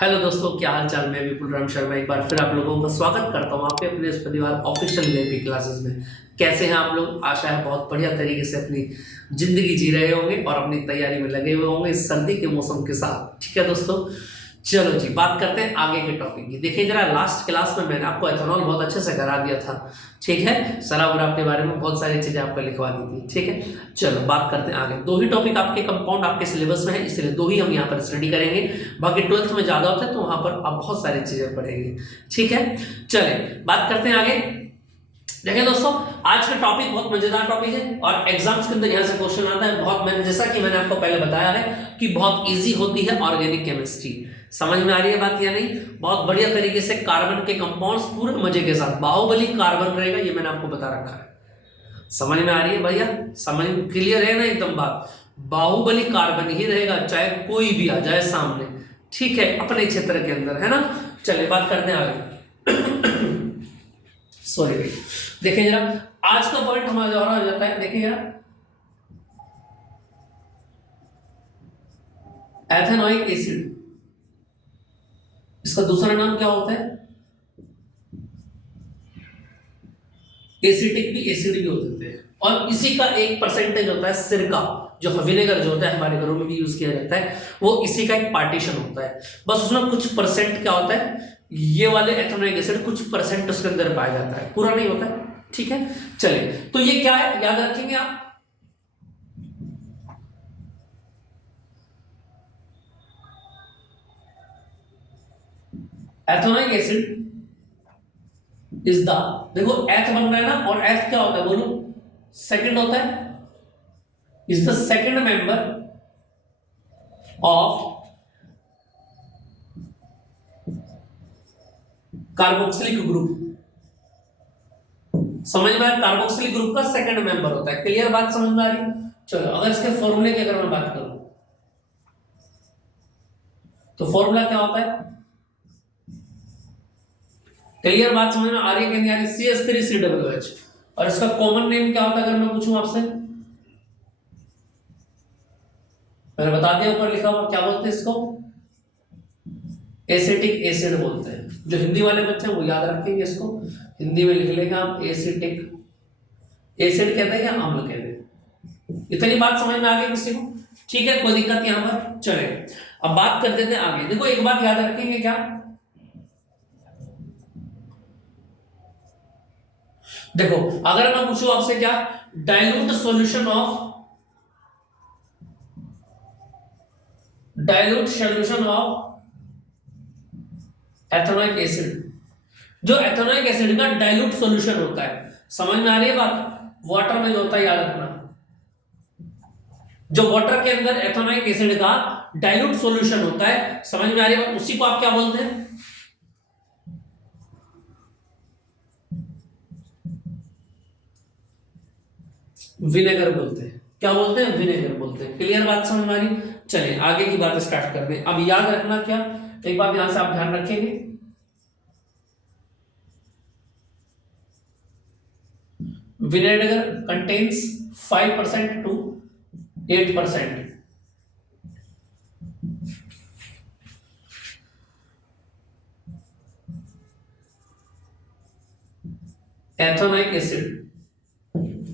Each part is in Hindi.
हेलो दोस्तों, क्या हाल चाल। मैं विपुल राम शर्मा एक बार फिर आप लोगों का स्वागत करता हूं आपके अपने इस परिवार ऑफिशियल वीआईपी क्लासेस में। कैसे हैं आप लोग? आशा है बहुत बढ़िया तरीके से अपनी जिंदगी जी रहे होंगे और अपनी तैयारी में लगे हुए होंगे इस सर्दी के मौसम के साथ। ठीक है दोस्तों, चलो जी बात करते हैं आगे के टॉपिक की। देखिए जरा, लास्ट क्लास में मैंने आपको एथेनॉल बहुत अच्छे से करा दिया था। ठीक है, सराबराब के बारे में बहुत सारी चीजें आपको लिखवा दी थी। ठीक है, चलो बात करते हैं आगे। दो ही टॉपिक आपके कंपाउंड आपके सिलेबस में है, इसलिए दो ही हम यहाँ पर स्टडी करेंगे। बाकी 12th में ज्यादा होता है तो वहां पर आप बहुत सारी चीजें पढ़ेंगे। ठीक है, चले बात करते हैं आगे। देखिए दोस्तों, आज का टॉपिक बहुत मजेदार टॉपिक है और एग्जाम्स के अंदर यहाँ से क्वेश्चन आता है बहुत। मैंने जैसा कि मैंने आपको पहले बताया है कि बहुत इजी होती है ऑर्गेनिक केमिस्ट्री। समझ में आ रही है बात या नहीं? बहुत बढ़िया तरीके से कार्बन के कंपाउंड्स पूरे मजे के साथ, बाहुबली कार्बन रहेगा ये मैंने आपको बता रखा है। समझ में आ रही है भैया? समझ क्लियर है ना एकदम बात? बाहुबली कार्बन ही रहेगा, चाहे कोई भी आ जाए सामने। ठीक है, अपने क्षेत्र के अंदर, है ना। चलिए बात करते हैं आगे। सॉरी भाई, देखिए जरा, आज का पॉइंट हमारा और हो जाता है। देखिए जरा, एथेनोइक एसिड, इसका दूसरा नाम क्या होता है? एसिटिक भी, एसिड भी हो सकते हैं। और इसी का एक परसेंटेज होता है सिरका, जो विनेगर जो होता है हमारे घरों में भी यूज किया जाता है, वो इसी का एक पार्टीशन होता है। बस उसमें कुछ परसेंट क्या होता है, ये वाले एथेनोइक एसिड कुछ परसेंट उसके अंदर पाया जाता है, पूरा नहीं होता है। ठीक है, चलिए तो ये क्या है याद रखेंगे आप। एथेनोइक एसिड इज द, देखो एथ बन रहा है ना, और एथ क्या होता है बोलो? सेकंड होता है। Is the second member of carboxylic group. समझ में आया? कार्बोक्सिलिक ग्रुप का सेकंड मेंबर होता है। क्लियर बात समझ में आ रही? चलो, अगर इसके फॉर्मूले की अगर मैं बात करूं तो फॉर्मूला क्या होता है? क्लियर बात समझ में आ रही है कि नहीं आ रही? CH3COOH। और इसका कॉमन नेम क्या होता है अगर मैं पूछूं आपसे? मैंने बता दिया, ऊपर लिखा हुआ। क्या बोलते हैं इसको? एसिटिक एसिड बोलते हैं। जो हिंदी वाले बच्चे हैं वो याद रखेंगे इसको, हिंदी में लिख लेंगे आप एसिटिक एसिड कहते हैं या अम्ल कहते हैं। इतनी बात समझ में आ गई किसी को? ठीक है, कोई दिक्कत यहां पर? चले अब बात कर देते हैं आगे। देखो एक बात याद रखेंगे क्या, देखो अगर मैं पूछूं आपसे क्या, dilute solution of ethanoic acid, जो एथेनोइक एसिड का डाइल्यूट सॉल्यूशन होता है। समझ में आ रही है बात? वाटर में जो होता है, याद रखना, जो वाटर के अंदर एथेनोइक एसिड का डाइल्यूट सॉल्यूशन होता है। समझ में आ रही है? उसी को आप क्या बोलते हैं? विनेगर बोलते हैं। क्या बोलते हैं? विनेगर बोलते हैं। क्लियर बात समझ में आ रही? चलिए आगे की बात स्टार्ट करते हैं। अब याद रखना क्या, एक बात यहां से आप ध्यान रखेंगे, vinegar contains 5% to 8% ethanoic acid.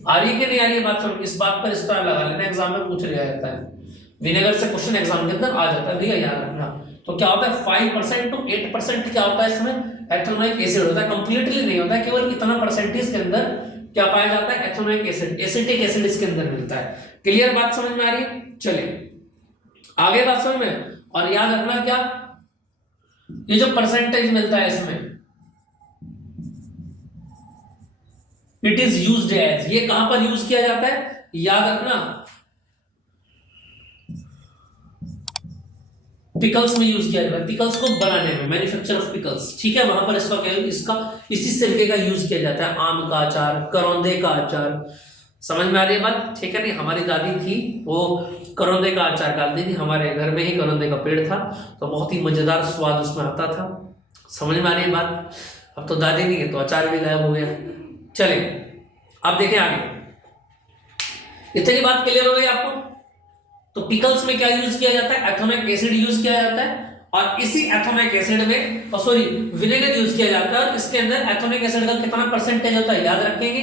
आ रही है कि नहीं आ रही है बात? समझ, इस बात पर इस तरह लगा लेना, एग्जाम में पूछ लिया जाता है, विनेगर से क्वेश्चन एग्जाम के अंदर आ जाता है भैया, याद रखना। तो क्या होता है, 5% to 8% क्या होता है इसमें? एथेनोइक एसिड होता है। कंप्लीटली नहीं होता है, केवल इतना परसेंटेज के अंदर क्या पाया जाता है? एथेनोइक एसिड, एसिटिक एसिड इसके अंदर मिलता है। क्लियर बात समझ में आ रही है? चलिए आगे बात समझ में। और याद रखना क्या, ये जो परसेंटेज मिलता है इसमें, इट इज यूज्ड एज, ये कहां पर यूज किया जाता है? याद रखना, पिकल्स में यूज किया जाता है, पिकल्स को बनाने में, मैन्युफैक्चर ऑफ पिकल्स। ठीक है, वहां पर इसका क्या, इसका इसी सिरके का यूज किया जाता है। आम का अचार, करौंदे का अचार। समझ में आ रही है बात? ठीक है, नहीं हमारी दादी थी वो करौंदे का अचार डालती थी, हमारे घर में ही करौंदे का पेड़ था, तो बहुत ही मजेदार स्वाद उसमें आता था। समझ में आ रही है बात? अब तो दादी नहीं है तो अचार भी गायब हो गया। चले अब देखें आगे, इतनी बात क्लियर हो गई आपको? तो पिकल्स में क्या यूज किया जाता है? एथेनोइक एसिड यूज किया जाता है। और इसी एथोनिक एसिड में सॉरी विनेगर यूज किया जाता है और इसके अंदर एथोनिक एसिड का कितना परसेंटेज होता है याद रखेंगे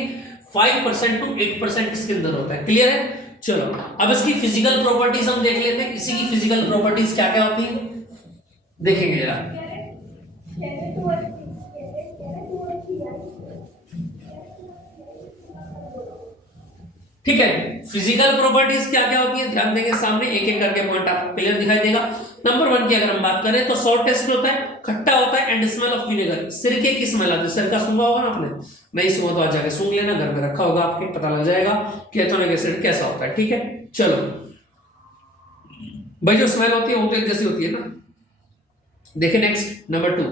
5% to 8% इसके अंदर होता है। क्लियर है? चलो अब इसकी फिजिकल प्रॉपर्टीज हम देख लेते हैं। इसी की फिजिकल प्रॉपर्टीज क्या क्या होती है देखेंगे जरा। ठीक है, फिजिकल प्रॉपर्टीज क्या क्या होती है ध्यान देंगे, सामने एक एक करके पॉइंट आपको क्लियर दिखाई देगा। नंबर 1 की अगर हम बात करें तो सॉल्ट टेस्ट होता है, खट्टा होता है एंड स्मेल ऑफ विनेगर। सिरके की स्मेल आती है। सिरका सूंघा होगा ना आपने, नहीं सूंघा तो आज जाके सूंघ लेना, घर में रखा होगा आपके, पता लग जाएगा कि एथोनिक एसिड कैसा होता है। ठीक है, चलो भाई जो स्मेल होती है वो तो एक जैसी होती है ना। देखिए next number 2,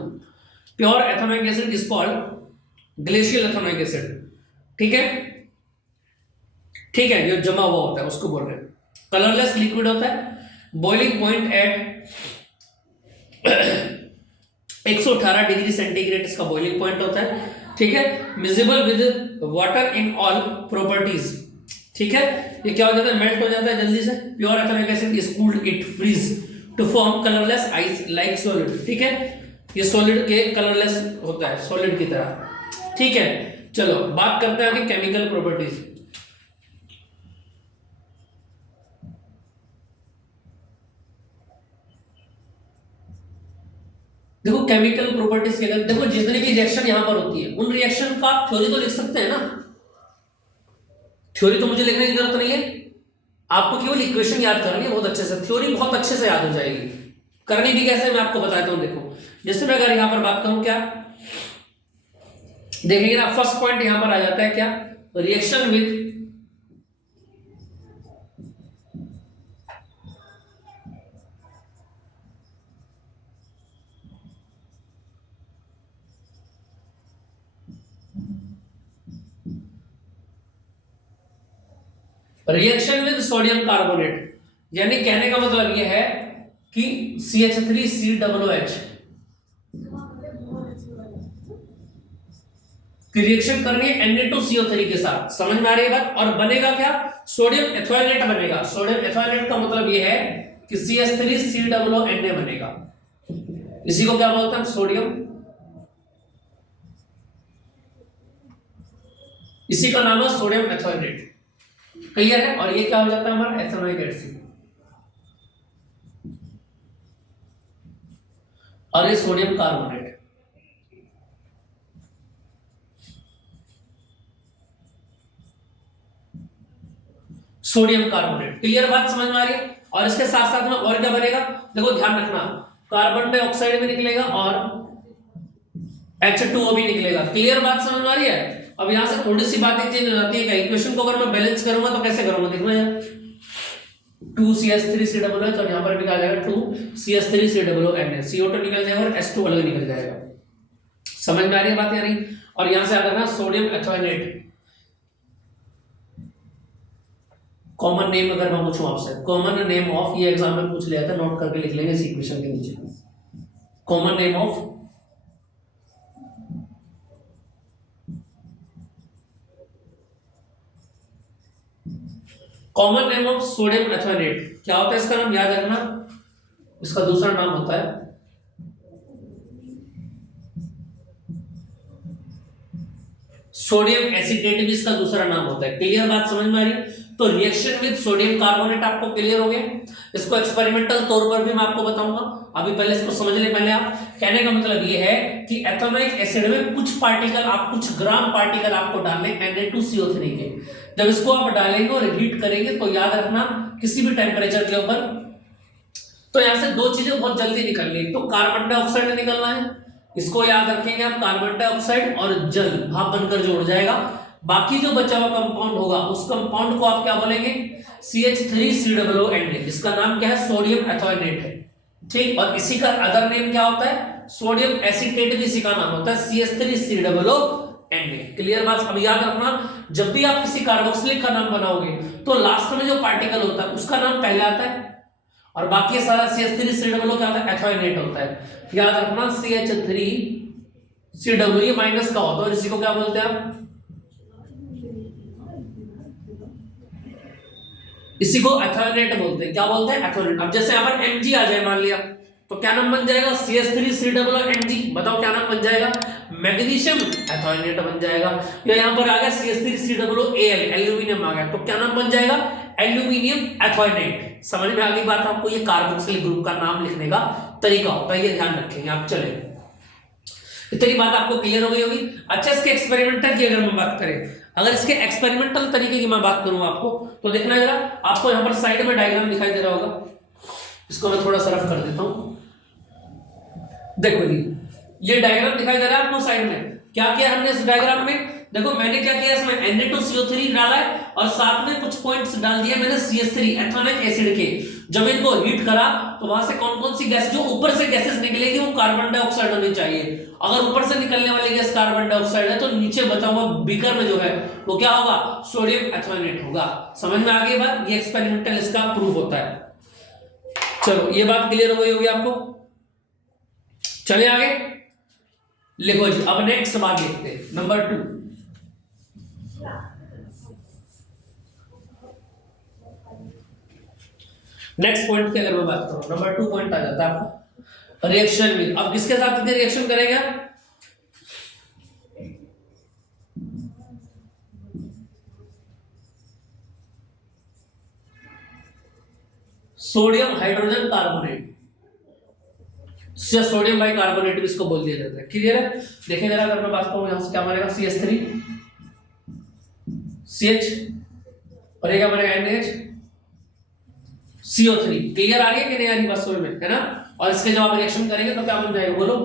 pure ethanoic acid is called glacial ethanoic acid. ठीक है, ठीक है, जो जमा हुआ होता है उसको बोल रहे हैं। कलरलेस लिक्विड होता है, boiling point at 118 degree centigrade इसका बॉइलिंग पॉइंट होता है। ठीक है, miscible with water in all properties. ठीक है, ये क्या हो जाता है मेल्ट हो जाता है जल्दी से। Pure ethanoic acid is cooled it freeze to form colourless ice like solid. ठीक है, ये सॉलिड के कलरलेस होता है, सॉलिड की तरह। ठीक है, चलो बात करते हैं कि केमिकल प्रॉपर्टीज। देखो केमिकल प्रॉपर्टीज के अंदर देखो जितनी भी रिएक्शन यहां पर होती है उन रिएक्शन का थ्योरी तो लिख सकते हैं ना। थ्योरी तो मुझे लिखने की जरूरत नहीं है, आपको केवल इक्वेशन याद करनी है बहुत अच्छे से, थ्योरी बहुत अच्छे से याद हो जाएगी। करनी भी कैसे मैं आपको बताता हूं। देखो जैसे मैं अगर यहां पर बात करूं क्या देखेंगे ना, फर्स्ट पॉइंट यहां पर आ जाता है क्या, reaction with reaction with sodium carbonate. यानी कहने का मतलब यह है कि CH3COOH की रिएक्शन करनी है Na2CO3 के साथ। समझ में आ रही है बात? और बनेगा क्या, सोडियम एथोनेट बनेगा। सोडियम एथोनेट का मतलब यह है कि CH3COONA बनेगा। इसी को क्या बोलते हैं सोडियम, इसी का नाम है सोडियम एथोनेट। क्लियर है? और ये क्या हो जाता है हमारा एथेनोइक एसिड, और ये sodium carbonate. Sodium carbonate. Clear बात समझ में आ रही है? और इसके साथ साथ में और क्या बनेगा देखो ध्यान रखना, कार्बन डाइऑक्साइड भी निकलेगा और H2O भी निकलेगा। क्लियर बात समझ में आ रही है? अब यहां से थोड़ी सी बातें चेंज हो जाती है। इक्वेशन को अगर मैं बैलेंस करूंगा तो कैसे करूंगा देखना यार, 2CH3COOH और यहां पर भी क्या आ जाएगा 2CH3COONA, CO2 निकल जाएगा और H2 अलग निकल जाएगा। समझ में आ रही है बात या नहीं? और यहां से आ जाएगा सोडियम एथोनेट। कॉमन नेम अगर मैं पूछूं आपसे, कॉमन नेम ऑफ, ये एग्जाम में पूछ लिया था, नोट करके लिख लेंगे इस इक्वेशन के नीचे। कॉमन नेम ऑफ सोडियम एथोनेट क्या होता है, इसका नाम याद रखना। इसका दूसरा नाम होता है सोडियम एसीटेट, भी इसका दूसरा नाम होता है। क्लियर बात समझ में आ रही? तो रिएक्शन विद सोडियम कार्बोनेट आपको क्लियर हो गया। इसको एक्सपेरिमेंटल तौर पर भी मैं आपको बताऊंगा, अभी पहले इसको समझ ले। पहले आप कहने का मतलब ये है कि एथेनोइक एसिड में कुछ पार्टिकल, आप कुछ ग्राम पार्टिकल आपको डालने Na2CO3 के। जब इसको आप डालेंगे और हीट करेंगे तो याद रखना किसी भी टेम्परेचर के ऊपर, तो यहां से दो चीजें बहुत जल्दी निकलनी, तो कार्बन डाइऑक्साइड निकलना है, इसको याद रखेंगे आप, कार्बन डाइऑक्साइड और जल भाप बनकर जोड़ जाएगा। बाकी जो बचा हुआ कंपाउंड होगा उस कंपाउंड को आप क्या बोलेंगे, CH3COONA, इसका नाम क्या है, सोडियम एथोनेट है। ठीक, और इसी का अदर नेम क्या होता है, सोडियम एसीटेट, भी इसी का नाम होता है CH3COONA। क्लियर बात? अब याद रखना, जब भी आप किसी कार्बोक्सिलिक का नाम बनाओगे तो लास्ट में जो पार्टिकल होता है उसका नाम पहले आता है और बाकी सारा CH3COO क्या होता है, एथोनेट होता है। याद रखना CH3COO ये माइनस का होता है और इसी को क्या बोलते हैं आप, इसी को एथोनेट बोलते हैं। क्या बोलते हैं, एथोनेट। अब जैसे यहां पर Mg आ जाए मान लिया, तो क्या नाम बन जाएगा CH3COONG। बताओ क्या नाम बन जाएगा, मैग्नीशियम एथोनेट बन जाएगा। या यहां पर आ गया CH3COOAl, एल्यूमिनियम आ गया, तो क्या नाम बन जाएगा, एल्यूमिनियम एथोनेट। समझ में आ गई बात आपको, ये कार्बोक्सिलिक ग्रुप का नाम लिखने का तरीका होता है, ये ध्यान रखेंगे आप। चले, इतनी बात आपको क्लियर हो गई होगी। अच्छा, इसके एक्सपेरिमेंटल की अगर मैं बात करें, अगर इसके एक्सपेरिमेंटल तरीके की मैं बात करूं आपको, तो देखना जरा, आपको यहां पर साइड में डायग्राम दिखाई दे रहा होगा, इसको मैं थोड़ा सा रफ कर देता हूं। देखो जी, ये डायग्राम दिखाई दे रहा है आपको साइड में। क्या किया हमने इस डायग्राम में, देखो मैंने क्या किया, इसमें Na2CO3 डाला है और साथ में कुछ पॉइंट्स डाल दिए मैंने CH3 एथोनिक एसिड के। जब इनको हीट करा तो वहां से कौन कौन सी गैस, जो ऊपर से गैसेस निकलेगी वो कार्बन डाइऑक्साइड होनी चाहिए। अगर ऊपर से निकलने वाली गैस कार्बन डाइऑक्साइड है तो नीचे बचा हुआ बीकर में जो है वो क्या होगा, सोडियम एथोनेट होगा। समझ में आ गई बात, ये एक्सपेरिमेंटल इसका प्रूफ होता है। चलो, ये बात क्लियर हो गई होगी आपको। चलिए आगे लिखो जी। अब नेक्स्ट बात देखते हैं, नंबर 2। नेक्स्ट पॉइंट की अगर मैं बात करूं, नंबर 2 पॉइंट आ जाता है आपका रिएक्शन विद। अब किसके साथ रिएक्शन करेंगे आप, sodium hydrogen carbonate, sodium bicarbonate भी इसको बोल दिया जाता है। क्लियर है। देखिए जरा, अगर मैं बात करूं यहां से क्या बनेगा, CH3 CH और ये क्या बनेगा, NH CO3। क्लियर आ रही है कि नहीं आ रही बात समझ में, है ना। और इसके जब आप रिएक्शन करेंगे तो क्या बन जाएगा, बोलो,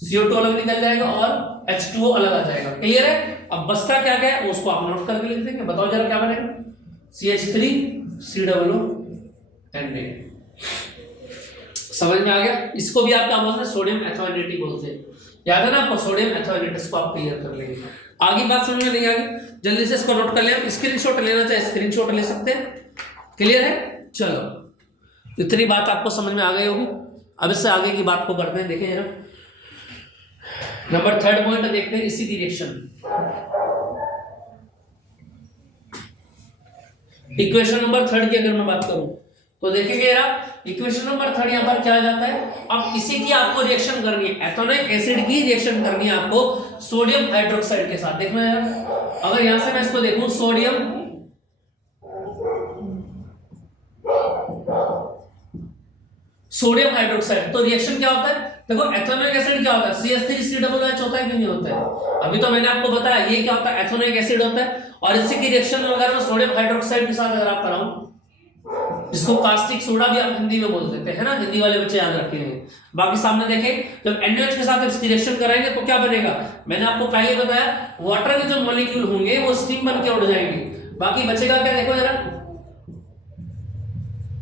CO2 अलग निकल जाएगा और H2O अलग आ जाएगा। क्लियर है। अब बचता क्या क्या है उसको आप नोट करके लिख देंगे। बताओ जरा क्या बनेगा, CH3COONA। समझ में आ गया। इसको भी आप क्या बोलते हैं, सोडियम एथोनेट ही बोलते हैं। याद है ना आपको, सोडियम एथोनेट, इसको आप क्लियर कर लेंगे। आगे बात समझ में नहीं आ गई, जल्दी से इसको नोट कर लें। स्क्रीनशॉट लेना चाहे स्क्रीनशॉट ले सकते हैं। क्लियर है। चलो, इतनी बात आपको समझ में आ गई होगी। अब इससे आगे की बात को करते हैं। देखें जरा, नंबर 3 पॉइंट देखते हैं, इसी की रिएक्शन। इक्वेशन नंबर 3 की अगर मैं बात करूं तो देखेंगे यार, इक्वेशन नंबर 3 यहां पर क्या आ जाता है। अब इसी की आपको रिएक्शन करनी है, एथोनिक एसिड की रिएक्शन करनी है आपको सोडियम हाइड्रोक्साइड के साथ। देखना यार, अगर यहां से मैं इसको देखूं, सोडियम हाइड्रोक्साइड, तो रिएक्शन क्या होता है। देखो एथोनिक एसिड क्या होता है, CH3COOH होता है कि नहीं होता है। अभी तो मैंने आपको बताया ये क्या होता है, एथोनिक एसिड होता है। और इसी की रिएक्शन में अगर मैं सोडियम हाइड्रोक्साइड के साथ अगर आप कराऊं, जिसको कास्टिक सोडा भी आप हिंदी में बोल देते हैं ना, हिंदी वाले बच्चे याद रखेंगे। बाकी सामने देखें, जब NaOH के साथ इसकी रिएक्शन कराएंगे तो क्या बनेगा, मैंने आपको पहले बताया, वाटर के जो मॉलिक्यूल होंगे वो स्टीम बन के उड़ जाएंगे। बाकी बचेगा क्या, देखो जरा,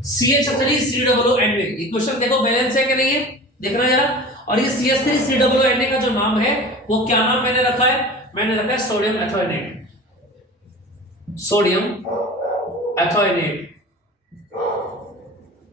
CH3COONA। इक्वेशन देखो बैलेंस है कि नहीं है, देखना जरा। और ये CH3COONA का जो नाम है वो क्या नाम मैंने रखा है, मैंने रखा है सोडियम एथोनेट। सोडियम एथोनेट।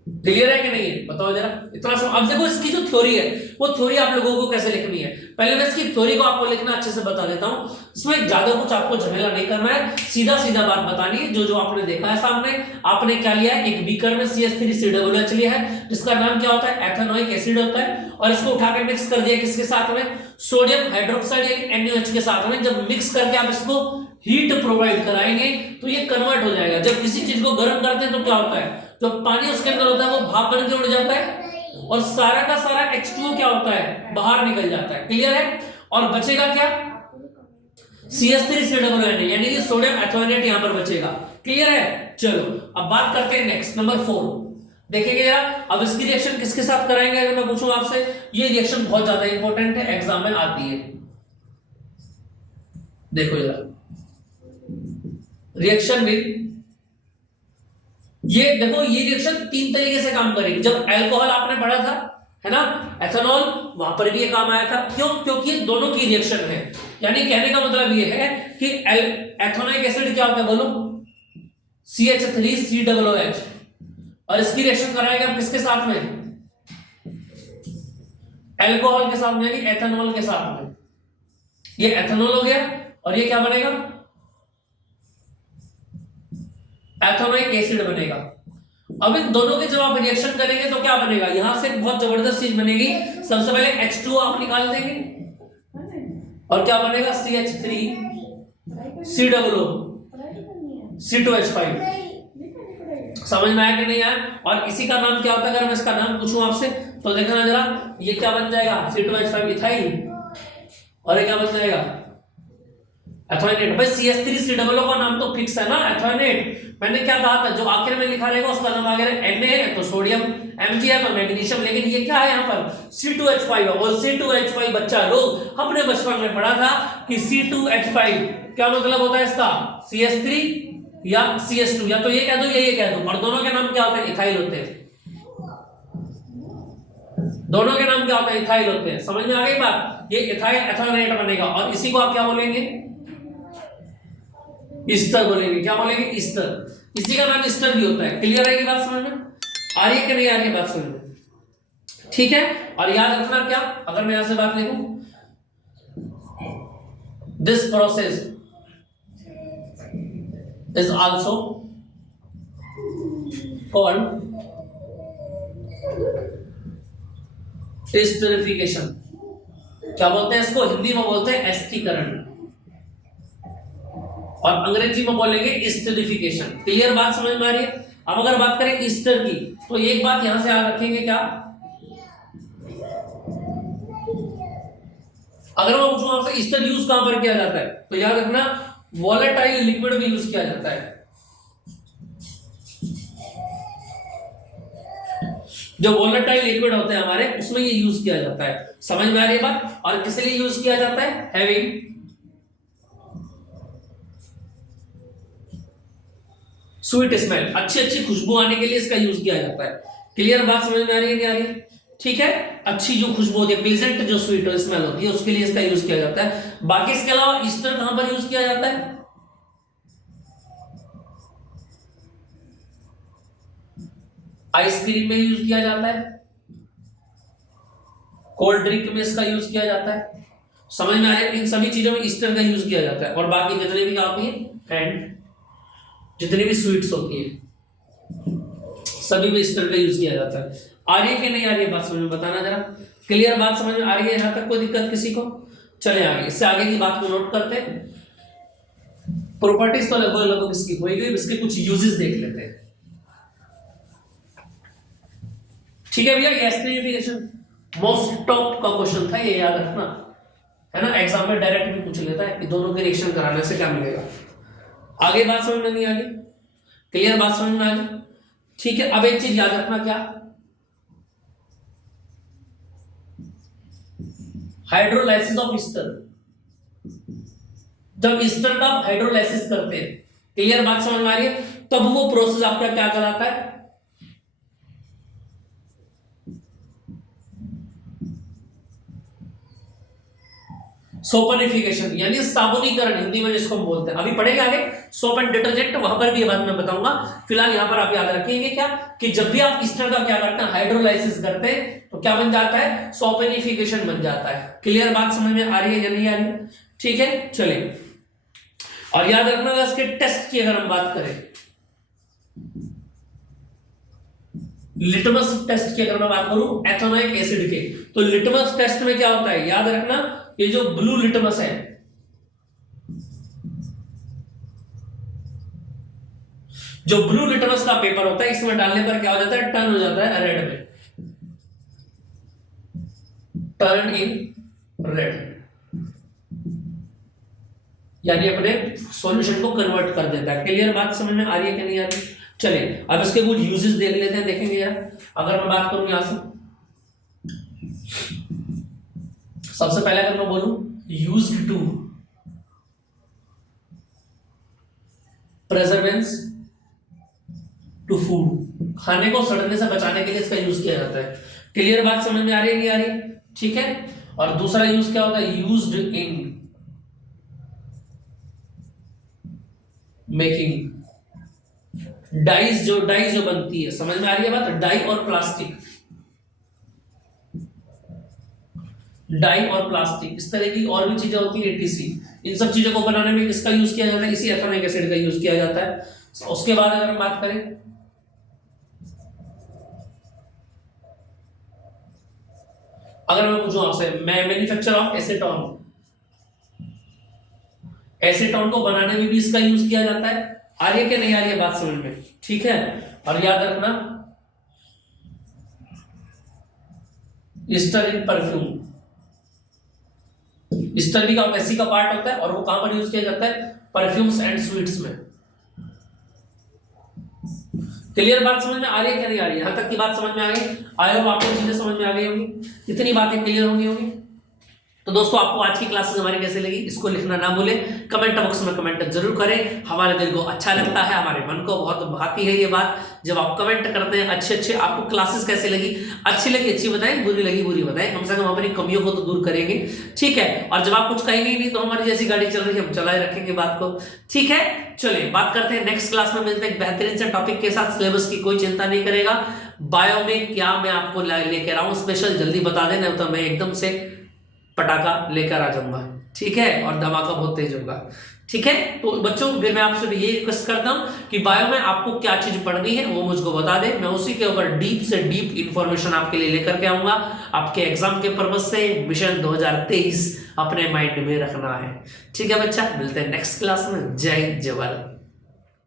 क्लियर है कि नहीं है, बताओ जरा। इतना सब। अब देखो इसकी जो थ्योरी है वो थ्योरी आप लोगों को कैसे लिखनी है, पहले मैं इसकी थ्योरी को आपको लिखना अच्छे से बता देता हूं। इसमें ज्यादा कुछ आपको झमेला नहीं करना है, सीधा सीधा बात बतानी है। जो जो आपने देखा है सामने, आपने क्या लिया है, एक बीकर में CH3COOH लिया है, जिसका नाम क्या होता है, एथेनोइक एसिड होता है। और इसको उठा के मिक्स कर दिया किसके साथ में, सोडियम हाइड्रोक्साइड यानी NaOH के साथ में। जब मिक्स करके आप इसको हीट प्रोवाइड कराएंगे तो ये कन्वर्ट हो जाएगा। जब किसी चीज को गर्म करते हैं तो क्या होता है, जो पानी उसके अंदर होता है वो भाप बन के उड़ जाता है और सारा का सारा H2O क्या होता है, बाहर निकल जाता है। क्लियर है। और बचेगा क्या, CH3COONA यानी कि सोडियम एथोनेट यहां पर बचेगा। क्लियर है। चलो अब बात करते हैं नेक्स्ट, नंबर 4 देखेंगे यार। अब इसकी रिएक्शन किसके साथ कराएंगे, अगर मैं पूछूं आपसे, ये रिएक्शन बहुत ज्यादा इंपॉर्टेंट है, एग्जाम में आती है। देखो जरा, रिएक्शन विद, ये देखो ये रिएक्शन 3 तरीके से काम करेगी। जब अल्कोहल आपने पढ़ा था, है ना, एथेनॉल, वहां पर भी ये काम आया था। क्यों, क्योंकि ये दोनों की रिएक्शन है। यानी कहने का मतलब ये है कि एथेनोइक एसिड क्या होता है, बोलो, CH3COOH। और इसकी रिएक्शन कराएंगे हम किसके साथ में, अल्कोहल के साथ में, यानी एथेनॉल के साथ में। ये एथेनॉल हो गया और ये क्या बनेगा, एथेनोइक एसिड बनेगा। अब इन दोनों के जब आप रिएक्शन करेंगे तो क्या बनेगा, यहां से बहुत जबरदस्त चीज बनेगी। सबसे पहले H2 आप निकाल देंगे और क्या बनेगा, CH3 COO C2H5। समझ में आया कि नहीं आया? और इसी का नाम क्या होता है, अगर मैं इसका नाम पूछूं आपसे तो देखना जरा, ये क्या बन जाएगा, C2H5 इथाइल, और ये क्या बन जाएगा, एथोइनेट। भाई CH3 COO का नाम तो फिक्स है ना, एथोइनेट। मैंने क्या कहा था, जो आखिर में लिखा रहेगा उसका नाम आगे Na है तो सोडियम, Mg है तो मैग्नीशियम, लेकिन ये क्या है यहाँ पर C2H5 है। और C2H5 बच्चा लोग हमने बचपन में पढ़ा था कि C2H5 क्या मतलब होता है इसका, CH3 या CH2, या तो ये कह दो या ये कह दो, और दोनों के नाम क्या होते हैं, इथाइल होते हैं। दोनों के नाम क्या होते हैं, इथाइल होते हैं। समझ में आ गई बात, ये इथाइल एथोनेट बनेगा, और इसी को आप क्या बोलेंगे, ईस्टर बोलेंगे। क्या बोलेंगे, ईस्टर। इसी का नाम ईस्टर भी होता है। क्लियर है कि बात समझ में आ रही है कि नहीं आ रही है बात समझ में? ठीक है। और याद रखना क्या, अगर मैं यहां से बात लिखूं, this process is also called esterification. क्या बोलते हैं इसको, हिंदी में बोलते हैं एस्टीकरण, और अंग्रेजी में बोलेंगे एस्टरिफिकेशन। क्लियर बात समझ में आ रही है? अब अगर बात करें ईस्टर की, तो एक बात यहां से याद रखेंगे, क्या, अगर मैं पूछूं आपसे ईस्टर यूज कहां पर किया जाता है, तो याद रखना वोलेटाइल लिक्विड में यूज किया जाता है। जो वोलेटाइल लिक्विड होते हैं हमारे, उसमें ये यूज किया जाता है। समझ में आ रही है बात? और किस लिए यूज किया जाता है, हैविंग स्वीट स्मेल, अच्छी अच्छी खुशबू आने के लिए इसका यूज किया जाता है। क्लियर बात समझ में आ रही है, नहीं आ रही है? ठीक है, अच्छी जो खुशबू होती है, प्लेजेंट जो स्वीट स्मेल होती है, उसके लिए इसका यूज किया जाता है। बाकी इसके अलावा ईस्टर कहां पर यूज किया जाता है, आइसक्रीम में यूज किया जाता है, कोल्ड ड्रिंक में इसका यूज किया जाता है। समझ में आ रहा है? इन सभी चीजों में ईस्टर का यूज किया जाता है। और बाकी जितने भी क्या होती है, एंड जितनी भी स्वीट्स होती है, सभी में ईस्टर का यूज किया जाता है। आ रही है कि नहीं आ रही है बात समझ में, बताना जरा। क्लियर बात समझ में आ रही है यहां तक, कोई दिक्कत किसी को? चले आगे, इससे आगे की बात को नोट करते हैं। प्रॉपर्टीज तो लगभग लगभग इसकी हो गई, इसके कुछ यूजेस देख लेते हैं। ठीक है भैया, एस्टरिफिकेशन मोस्ट टॉप का क्वेश्चन था, ये याद रखना है ना, एग्जाम में डायरेक्ट भी पूछ लेता है कि दोनों के रिएक्शन कराने से क्या मिलेगा। आगे बात समझ में नहीं आ गई? क्लियर बात समझ में आ गई? ठीक है। अब एक चीज याद रखना, क्या, हाइड्रोलाइसिस ऑफ ईस्टर। जब ईस्टर का हाइड्रोलाइसिस करते हैं, क्लियर बात समझ में आ रही है, तब वो प्रोसेस आपका क्या कहलाता है, सोपनिफिकेशन, यानी साबुनीकरण हिंदी में जिसको हम बोलते हैं। अभी पढ़ेंगे आगे सोप एंड डिटर्जेंट, वहां पर भी ये बात मैं बताऊंगा। फिलहाल यहां पर आप याद रखेंगे क्या, कि जब भी आप ईस्टर का क्या करते हैं, हाइड्रोलाइसिस करते हैं, तो क्या बन जाता है, सोपनिफिकेशन बन जाता है। क्लियर बात समझ में आ रही है या नहीं आ रही है? ठीक है, चलिए। और याद रखना, इसके टेस्ट की अगर हम बात करें, लिटमस टेस्ट की अगर मैं बात करूं एथेनोइक एसिड के, तो लिटमस टेस्ट में क्या होता है, याद रखना, ये जो ब्लू लिटमस है, जो ब्लू लिटमस का पेपर होता है, इसमें डालने पर क्या हो जाता है, टर्न हो जाता है रेड में, टर्न इन रेड, यानी अपने सॉल्यूशन को कन्वर्ट कर देता है। क्लियर बात समझ में आ रही है कि नहीं आ रही? चलिए, अब इसके कुछ यूजेस देख लेते हैं, देखेंगे यार। अगर मैं बात करूं यहां से, सबसे पहले अगर मैं बोलूं यूज्ड टू प्रेजर्वेंस टू फूड, खाने को सड़ने से बचाने के लिए इसका यूज किया जाता है। क्लियर बात समझ में आ रही है, नहीं आ रही? ठीक है। और दूसरा यूज क्या होता है, यूज्ड इन मेकिंग डाइज, जो डाइज जो बनती है, समझ में आ रही है बात, डाई और प्लास्टिक, डाई और प्लास्टिक, इस तरह की और भी चीजें होती है, एटीसी, इन सब चीजों को बनाने में किसका यूज किया जाता है, इसी एथेनोइक एसिड का यूज किया जाता है। उसके बाद अगर हम बात करें अगर मैं पूछूं आपसे, मैं मैन्युफैक्चर ऑफ एसीटोन, एसीटोन को बनाने में भी इसका यूज किया जाता है। आ रही है कि नहीं आ रही है बात समझ में? ठीक है, और याद रखना ईस्टर इन परफ्यूम, ईस्टर भी एसी का पार्ट होता है और वो कहां पर यूज किया जाता है? परफ्यूम्स एंड स्वीट्स में। क्लियर बात समझ में आ रही है क्या नहीं आ रही है? यहां तक की बात समझ में आ गई? आई होप आपको चीजें समझ में आ गई होंगी, इतनी बातें क्लियर होंगी। तो दोस्तों आपको आज की क्लासेस हमारी कैसे लगी इसको लिखना ना भूलें, कमेंट बॉक्स में कमेंट जरूर करें। हमारे दिल को अच्छा लगता है, हमारे मन को बहुत भाती है ये बात जब आप कमेंट करते हैं। अच्छे आपको क्लासेस कैसे लगी, अच्छी लगी अच्छी बताएं, बुरी लगी बुरी बताएं, कम से कम अपनी कमियों को तो दूर करेंगे। ठीक है, और जब आप कुछ कहेंगे ही नहीं तो हमारी जैसी गाड़ी चल रही है हम चलाए रखेंगे बात को। ठीक है, चलिए बात करते हैं नेक्स्ट क्लास में, मिलते हैं एक बेहतरीन से टॉपिक के साथ। सिलेबस की कोई चिंता नहीं करेगा, बायो में क्या मैं आपको लेकर आऊं स्पेशल जल्दी बता देना, तो मैं एकदम से पटाखा लेकर आ जाऊंगा। ठीक है, और धमाका बहुत तेज होगा। ठीक है, तो बच्चों फिर मैं आपसे भी ये रिक्वेस्ट करता हूं कि बायो में आपको क्या चीज पढ़नी है वो मुझको बता दें, मैं उसी के ऊपर डीप से डीप इंफॉर्मेशन आपके लिए लेकर के आऊंगा। आपके एग्जाम के पर्पज से मिशन 2023 अपने माइंड में रखना है। ठीक है बच्चा, मिलते हैं नेक्स्ट क्लास में। जय हिंद जय भारत।